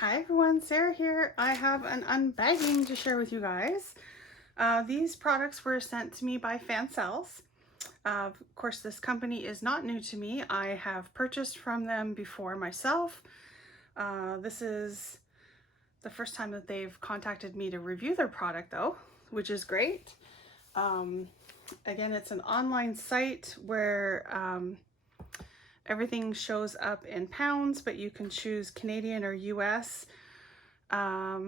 Hi everyone, Sarah here. I have an unbagging to share with you guys. These products were sent to me by Fansells. Of course, this company is not new to me. I have purchased from them before myself. This is the first time that they've contacted me to review their product though, which is great. Again, it's an online site where everything shows up in pounds, but you can choose Canadian or US. I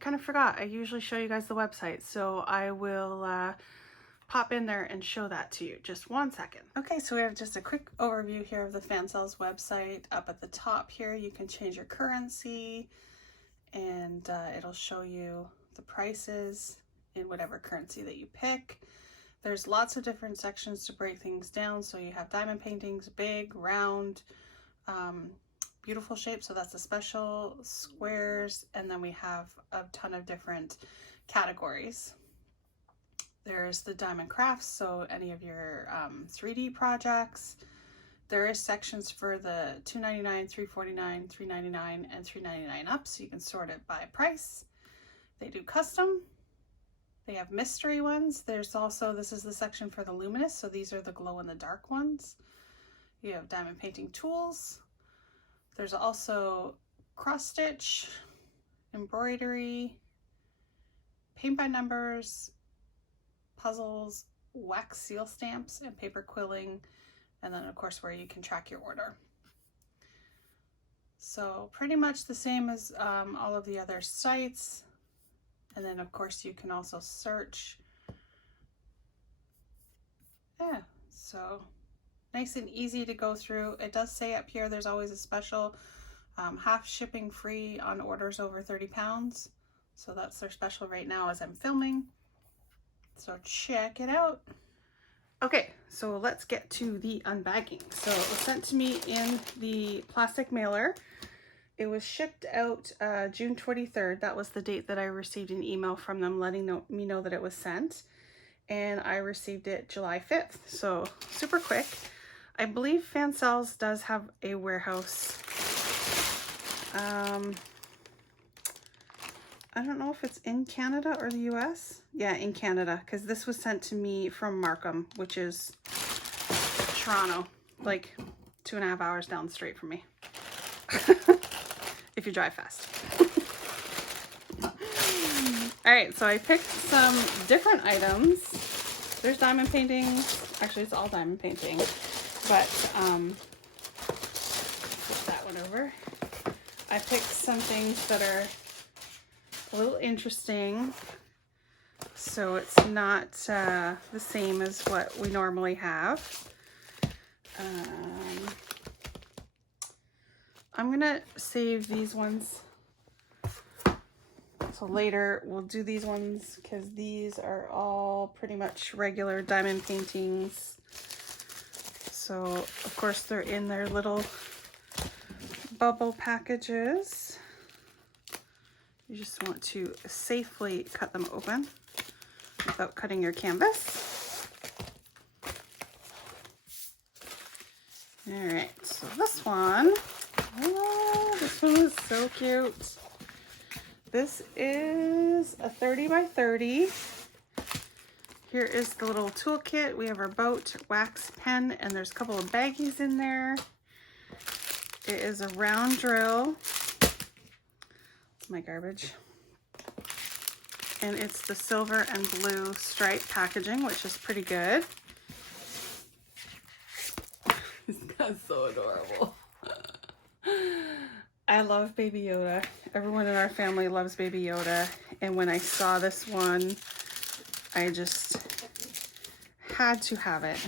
kind of forgot. I usually show you guys the website, so I will pop in there and show that to you. Just one second. Okay, so we have just a quick overview here of the Fansells website. Up at the top here, you can change your currency, and it'll show you the prices in whatever currency that you pick. There's lots of different sections to break things down. So you have diamond paintings, big, round, beautiful shapes. So that's the special, squares, and then we have a ton of different categories. There's the diamond crafts, so any of your 3D projects. There is sections for the $2.99, $3.49, $3.99, and $3.99 up, so you can sort it by price. They do custom. They have mystery ones. There's also, this is the section for the luminous, so these are the glow in the dark ones. You have diamond painting tools. There's also cross stitch, embroidery, paint by numbers, puzzles, wax seal stamps, and paper quilling, and then of course where you can track your order. So pretty much the same as all of the other sites. And then of course you can also search. Yeah, so nice and easy to go through. It does say up here there's always a special half shipping free on orders over 30 pounds. So that's their special right now as I'm filming. So check it out. Okay, so let's get to the unbagging. So it was sent to me in the plastic mailer. It was shipped out June 23rd. That was the date that I received an email from them letting me know that it was sent. And I received it July 5th, so super quick. I believe Fansells does have a warehouse. I don't know if it's in Canada or the US. Yeah, in Canada, because this was sent to me from Markham, which is Toronto, like 2.5 hours down the street from me. If you drive fast. All right, so I picked some different items. There's diamond paintings. Actually, it's all diamond painting, but flip that one over. I picked some things that are a little interesting, so it's not the same as what we normally have. I'm gonna save these ones, so later we'll do these ones because these are all pretty much regular diamond paintings. So of course they're in their little bubble packages. You just want to safely cut them open without cutting your canvas. All right, so this one, oh, this one is so cute. This is a 30 by 30. Here is the little toolkit. We have our boat, wax pen, and there's a couple of baggies in there. It is a round drill. It's my garbage. And it's the silver and blue stripe packaging, which is pretty good. This guy's so adorable. I love Baby Yoda. Everyone in our family loves Baby Yoda. And when I saw this one, I just had to have it.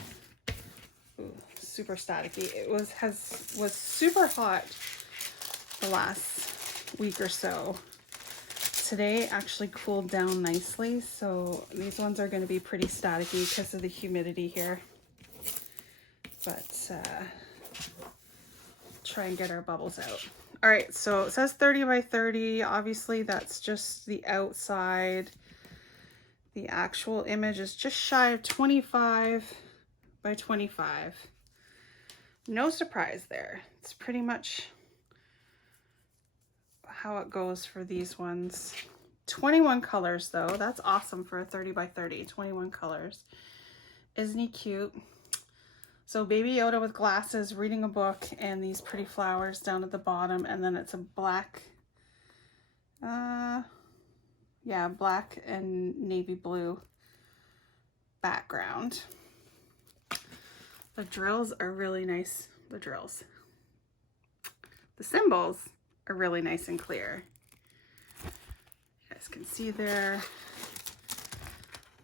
Ooh, super staticky. It was super hot the last week or so. Today actually cooled down nicely, so these ones are going to be pretty staticky because of the humidity here. But try and get our bubbles out. All right, so it says 30 by 30. Obviously, that's just the outside. The actual image is just shy of 25 by 25. No surprise there. It's pretty much how it goes for these ones. 21 colors though. That's awesome for a 30 by 30. 21 colors. Isn't he cute? So Baby Yoda with glasses reading a book and these pretty flowers down at the bottom, and then it's a black, yeah, black and navy blue background. The drills are really nice. The drills. The symbols are really nice and clear. You guys can see there.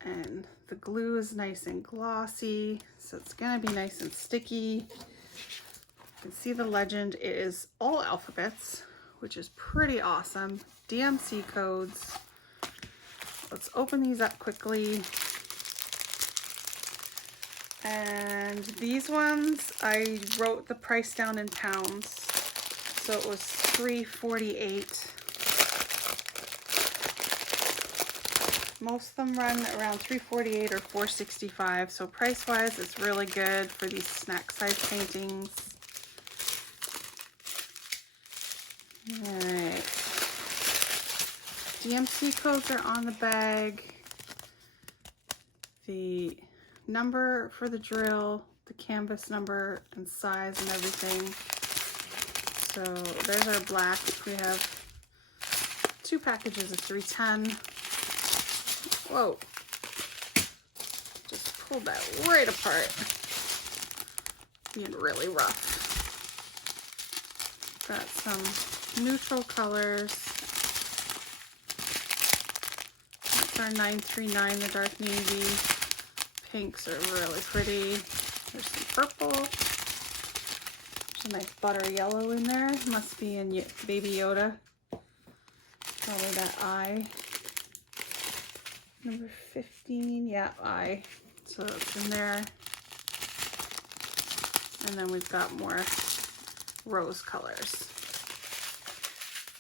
And the glue is nice and glossy, so it's gonna be nice and sticky. You can see the legend. It is all alphabets, which is pretty awesome. DMC codes. Let's open these up quickly. And these ones, I wrote the price down in pounds. So it was $3.48. Most of them run around $3.48 or $4.65. So price-wise, it's really good for these snack-size paintings. All right. DMC codes are on the bag. The number for the drill, the canvas number and size and everything. So there's our black. We have 2 packages of 310. Whoa, just pulled that right apart. Being really rough. Got some neutral colors. That's our 939, the dark navy. Pinks are really pretty. There's some purple. There's a nice butter yellow in there. Must be in Baby Yoda. Probably that eye. Number 15, yeah, eye. So it's in there. And then we've got more rose colors.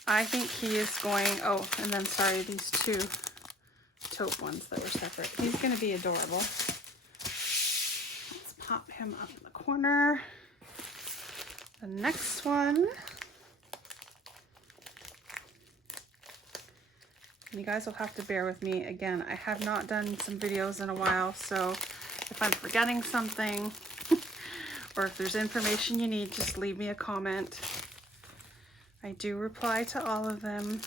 I think he is going, oh, and then sorry, these 2 taupe ones that were separate. He's gonna be adorable. Let's pop him up in the corner. The next one. You guys will have to bear with me. Again, I have not done some videos in a while, so if I'm forgetting something or if there's information you need, just leave me a comment. I do reply to all of them.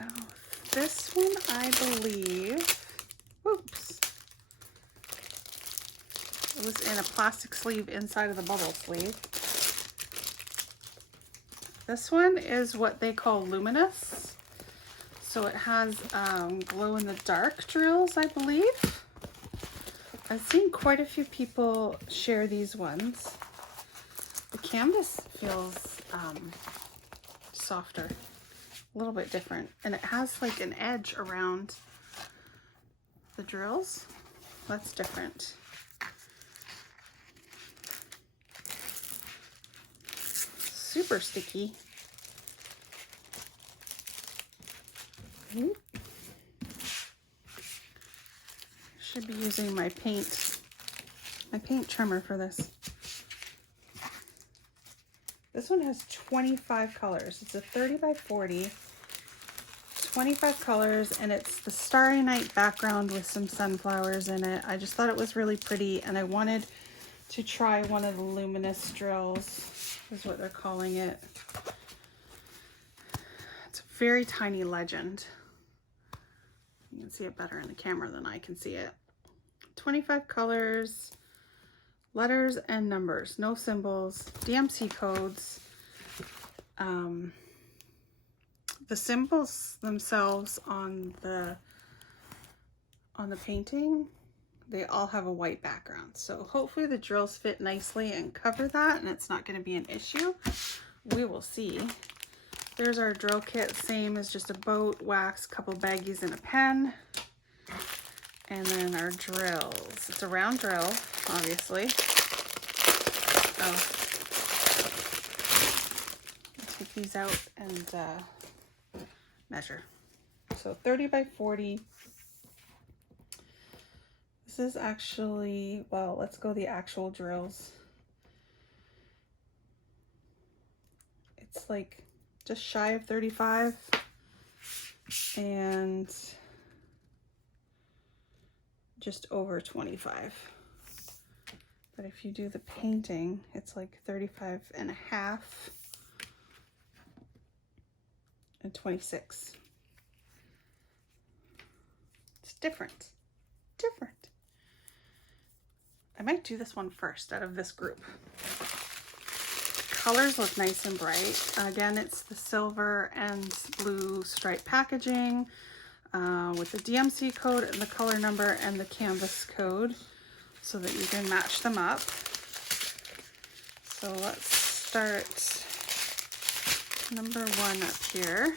Oh, this one, I believe, oops, it was in a plastic sleeve inside of the bubble sleeve. This one is what they call luminous. So it has glow in the dark drills, I believe. I've seen quite a few people share these ones. The canvas feels softer, a little bit different. And it has like an edge around the drills. That's different. Super sticky. Should be using my paint trimmer for this. This one has 25 colors. It's a 30 by 40, 25 colors, and it's the Starry Night background with some sunflowers in it. I just thought it was really pretty, and I wanted to try one of the luminous drills, is what they're calling it. It's a very tiny legend. You can see it better in the camera than I can see it. 25 colors, letters and numbers, no symbols, DMC codes. The symbols themselves on the painting, they all have a white background. So hopefully the drills fit nicely and cover that, and it's not going to be an issue. We will see. There's our drill kit, same as just a boat, wax, couple baggies, and a pen. And then our drills. It's a round drill, obviously. Oh. Let's take these out and measure. So 30 by 40. This is actually, well, let's go the actual drills. It's like just shy of 35 and just over 25. But if you do the painting, it's like 35 and a half and 26. It's different. Different. I might do this one first out of this group. Colors look nice and bright. Again, it's the silver and blue striped packaging with the DMC code and the color number and the canvas code so that you can match them up. So let's start number 1 up here.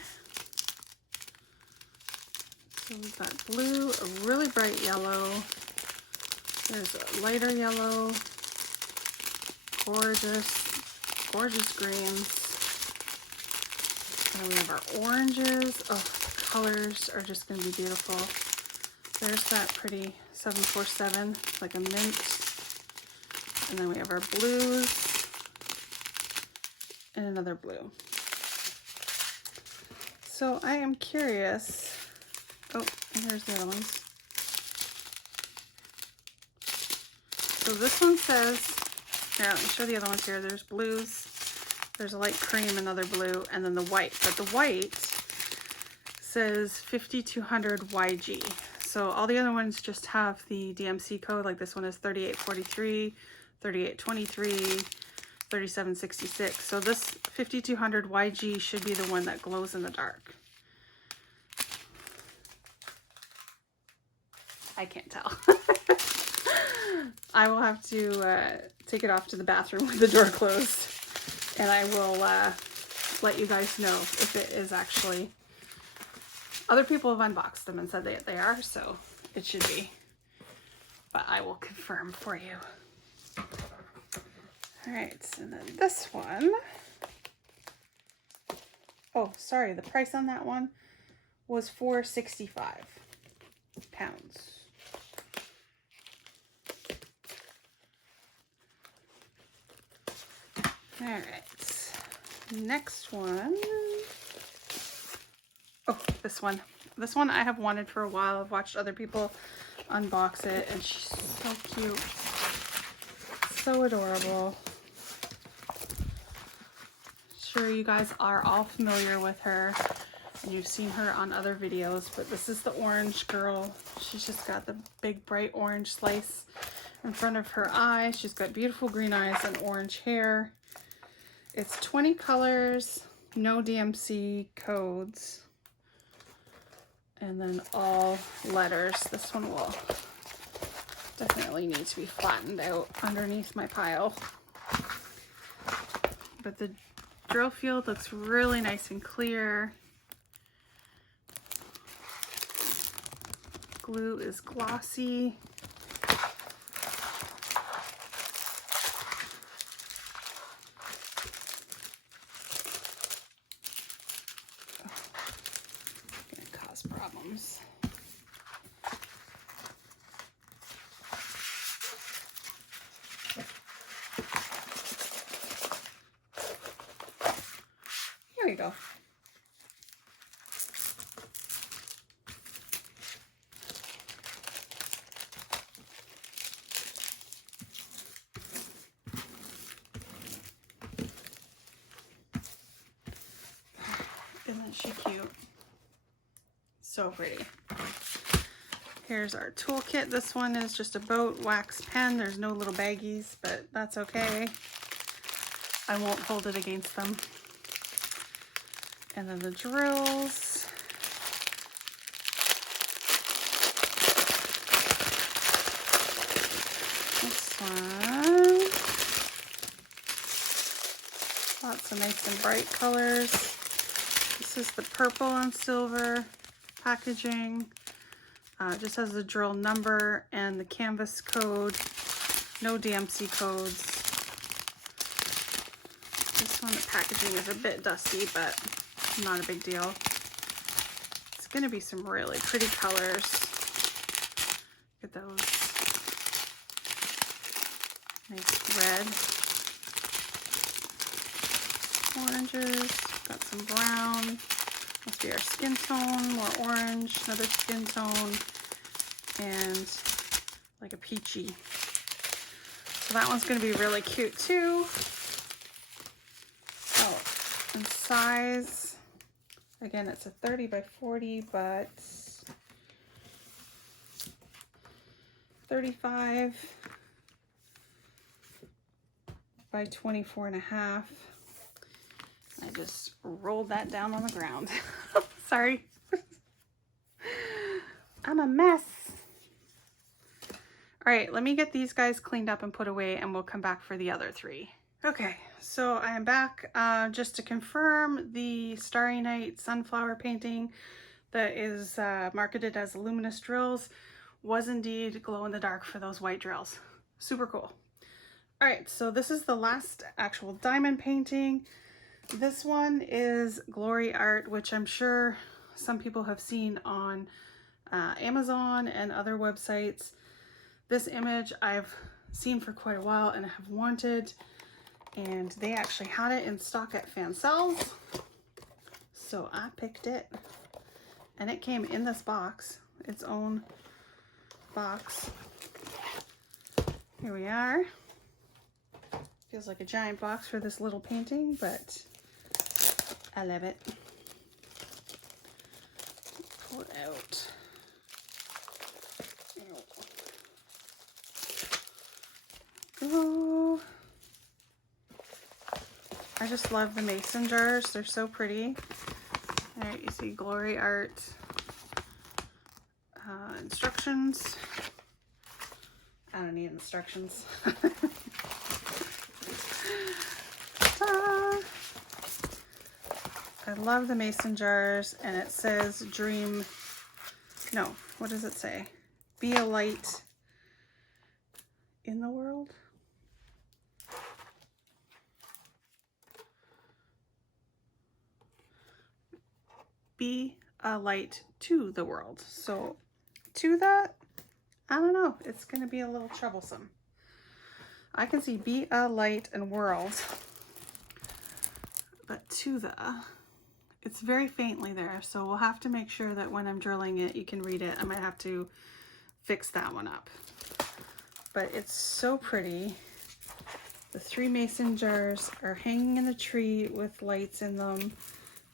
So we've got blue, a really bright yellow. There's a lighter yellow, gorgeous greens. And we have our oranges. Oh, the colors are just going to be beautiful. There's that pretty 747, like a mint. And then we have our blues and another blue. So I am curious. Oh, and here's the other ones. So this one says, here, let me show the other ones here. There's blues, there's a light cream, another blue, and then the white. But the white says 5200 YG. So all the other ones just have the DMC code. Like this one is 3843, 3823, 3766. So this 5200 YG should be the one that glows in the dark. I can't tell. I will have to take it off to the bathroom with the door closed, and I will let you guys know if it is actually. Other people have unboxed them and said they are, so it should be, but I will confirm for you. All right, and then this one. Oh, sorry, the price on that one was £4.65. All right, next one. Oh, this one. This one I have wanted for a while. I've watched other people unbox it, and she's so cute. So adorable. Sure, you guys are all familiar with her, and you've seen her on other videos, but this is the orange girl. She's just got the big bright orange slice in front of her eye. She's got beautiful green eyes and orange hair. It's 20 colors, no DMC codes, and then all letters. This one will definitely need to be flattened out underneath my pile. But the drill field looks really nice and clear. Glue is glossy. Problems. Here we go. Isn't she cute? So pretty. Here's our toolkit. This one is just a boat wax pen. There's no little baggies, but that's okay. I won't hold it against them. And then the drills. This one. Lots of nice and bright colors. This is the purple and silver packaging. It just has the drill number and the canvas code. No DMC codes. This one, the packaging is a bit dusty, but not a big deal. It's going to be some really pretty colors. Look at those. Nice red. Oranges, got some brown. Must be our skin tone, more orange, another skin tone, and like a peachy. So that one's gonna be really cute too. Oh, and size, again, it's a 30 by 40, but 35 by 24.5. I just rolled that down on the ground. Sorry. I'm a mess. All right, let me get these guys cleaned up and put away, and we'll come back for the other three. Okay, so I am back just to confirm the Starry Night sunflower painting that is marketed as luminous drills was indeed glow in the dark for those white drills. Super cool. All right, so this is the last actual diamond painting. This one is Glory Art, which I'm sure some people have seen on Amazon and other websites. This image I've seen for quite a while and I have wanted, and they actually had it in stock at Fansells. So I picked it, and it came in this box, its own box. Here we are. Feels like a giant box for this little painting, but I love it. Pull it out. Go. I just love the mason jars. They're so pretty. All right, you see Glory Art instructions. I don't need instructions. I love the mason jars, and it says dream, no, what does it say? Be a light in the world? Be a light to the world. So to that, I don't know, it's going to be a little troublesome. I can see be a light and world, but to the, it's very faintly there, so we'll have to make sure that when I'm drilling it, you can read it. I might have to fix that one up. But it's so pretty. The three mason jars are hanging in the tree with lights in them,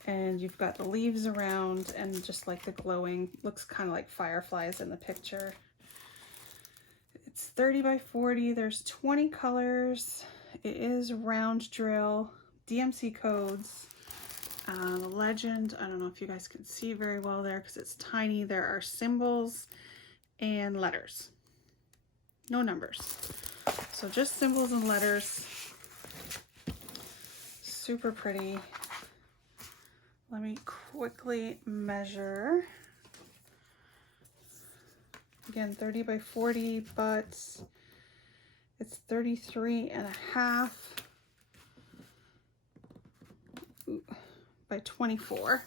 and you've got the leaves around and just like the glowing, looks kind of like fireflies in the picture. It's 30 by 40, there's 20 colors. It is round drill, DMC codes. The legend, I don't know if you guys can see very well there because it's tiny. There are symbols and letters, no numbers. So just symbols and letters. Super pretty. Let me quickly measure. Again, 30 by 40, but it's 33.5 by 24.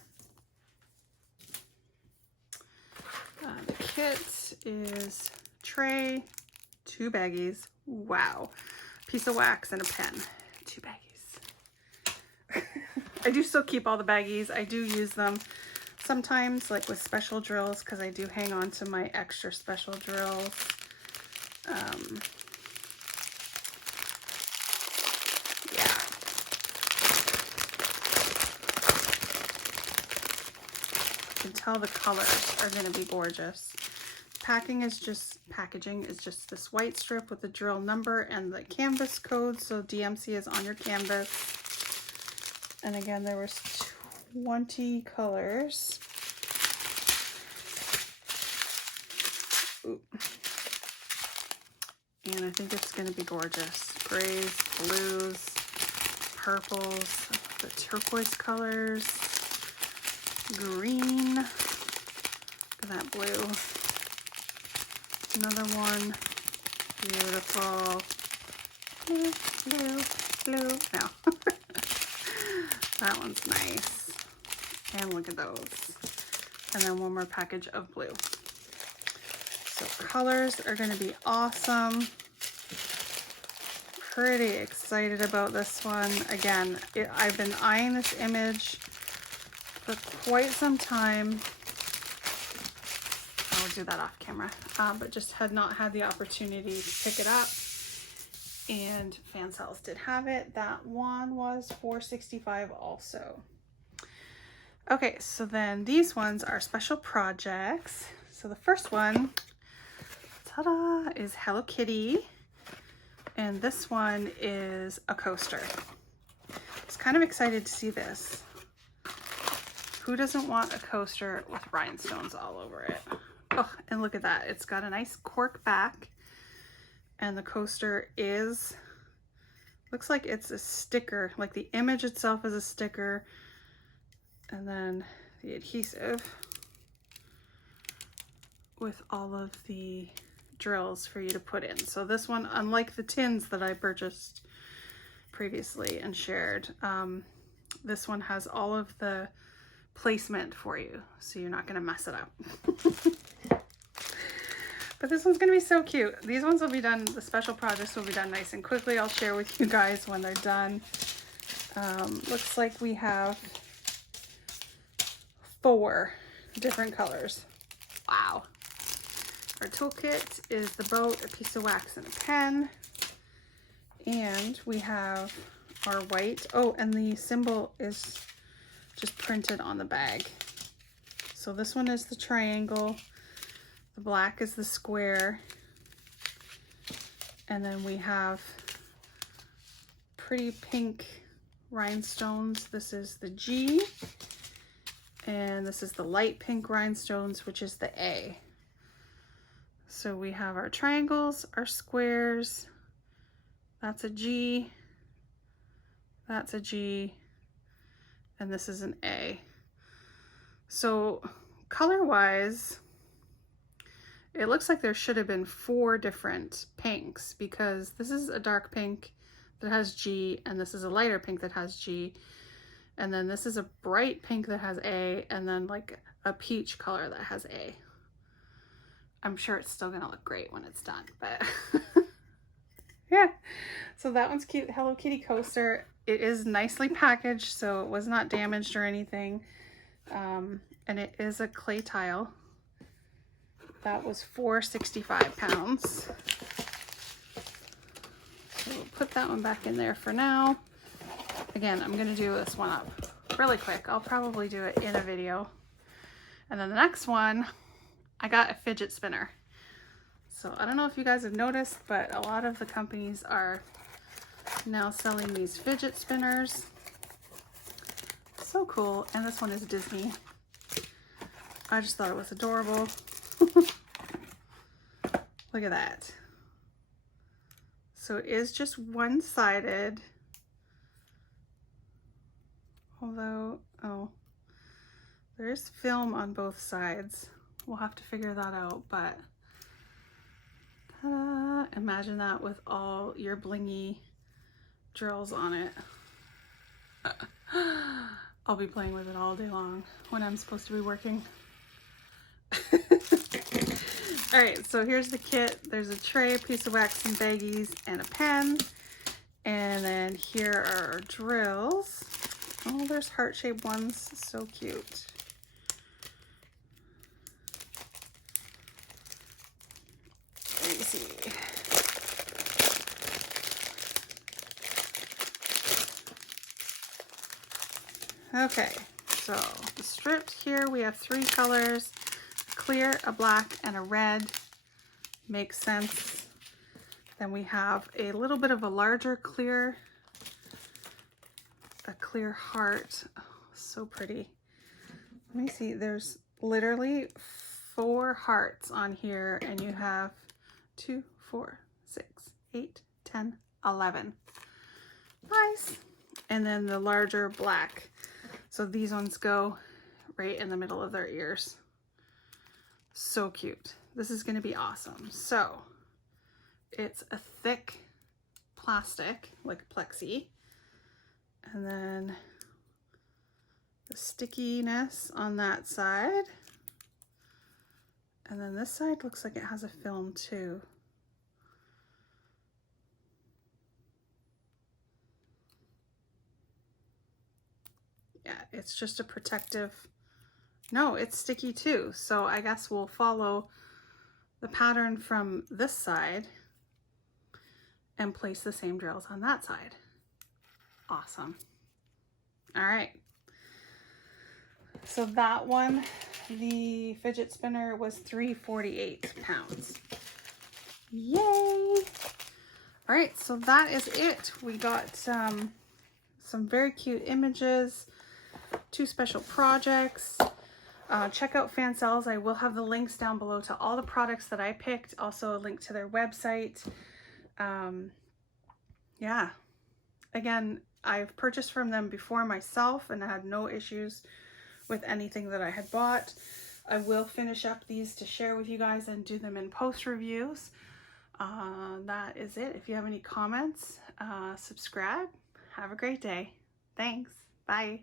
The kit is tray, 2 baggies. Wow. Piece of wax and a pen. 2 baggies. I do still keep all the baggies. I do use them sometimes, like with special drills, because I do hang on to my extra special drills. Yeah. You can tell the colors are going to be gorgeous. Packaging is just this white strip with the drill number and the canvas code, so DMC is on your canvas. And again, there was 20 colors. Ooh. And I think it's going to be gorgeous. Grays, blues, purples, the turquoise colors, green. Look at that blue. Another one. Beautiful. Blue, blue, blue. No. That one's nice. And look at those. And then one more package of blue. So colors are going to be awesome. pretty excited about this one. Again, I've been eyeing this image for quite some time. I'll do that off camera, but just had not had the opportunity to pick it up. And Fansells did have it. That one was $4.65 also. Okay, so then these ones are special projects. So the first one, ta-da, is Hello Kitty. And this one is a coaster. I was kind of excited to see this. Who doesn't want a coaster with rhinestones all over it? Oh, and look at that. It's got a nice cork back. And the coaster is, looks like it's a sticker. Like the image itself is a sticker. And then the adhesive with all of the drills for you to put in. So this one, unlike the tins that I purchased previously and shared, this one has all of the placement for you, so you're not gonna mess it up. But this one's gonna be so cute. These ones will be done, the special projects will be done nice and quickly. I'll share with you guys when they're done. Looks like we have 4 different colors. Wow. Our toolkit is the boat, a piece of wax, and a pen. And we have our white. Oh, and the symbol is just printed on the bag. So this one is the triangle. The black is the square. And then we have pretty pink rhinestones. This is the G. And this is the light pink rhinestones, which is the A. So we have our triangles, our squares. That's a G. That's a G. And this is an A. So color-wise, it looks like there should have been 4 different pinks, because this is a dark pink that has G, and this is a lighter pink that has G, and then this is a bright pink that has A, and then like a peach color that has A. I'm sure it's still gonna look great when it's done, but yeah. So that one's cute, Hello Kitty coaster. It is nicely packaged, so it was not damaged or anything. And it is a clay tile. That was £4.65. So we'll put that one back in there for now. Again, I'm gonna do this one up really quick. I'll probably do it in a video. And then the next one, I got a fidget spinner. So I don't know if you guys have noticed, but a lot of the companies are now selling these fidget spinners. So cool. And this one is Disney. I just thought it was adorable. Look at that. So it is just one-sided. Although, oh, there is film on both sides. We'll have to figure that out, but ta-da! Imagine that with all your blingy drills on it. I'll be playing with it all day long when I'm supposed to be working. All right, so here's the kit. There's a tray, a piece of wax and baggies, and a pen. And then here are our drills. Oh, there's heart-shaped ones. So cute. Let me see. Okay, so the strips here, we have 3 colors, a clear, a black, and a red. Makes sense. Then we have a little bit of a larger clear, a clear heart. Oh, so pretty. Let me see, there's literally 4 hearts on here, and you have 2, 4, 6, 8, 10, 11. Nice. And then the larger black. So these ones go right in the middle of their ears. So cute. This is going to be awesome. So it's a thick plastic, like plexi. And then the stickiness on that side. And then this side looks like it has a film too. Yeah, it's just a protective. No, it's sticky too. So I guess we'll follow the pattern from this side and place the same drills on that side. Awesome. All right. So that one, the fidget spinner was 348 pounds. Yay! All right, so that is it. We got some very cute images, 2 special projects. Check out Fansells. I will have the links down below to all the products that I picked. Also a link to their website. Yeah. Again, I've purchased from them before myself and I had no issues with anything that I had bought. I will finish up these to share with you guys and do them in post reviews. That is it. If you have any comments, subscribe. Have a great day. Thanks. Bye.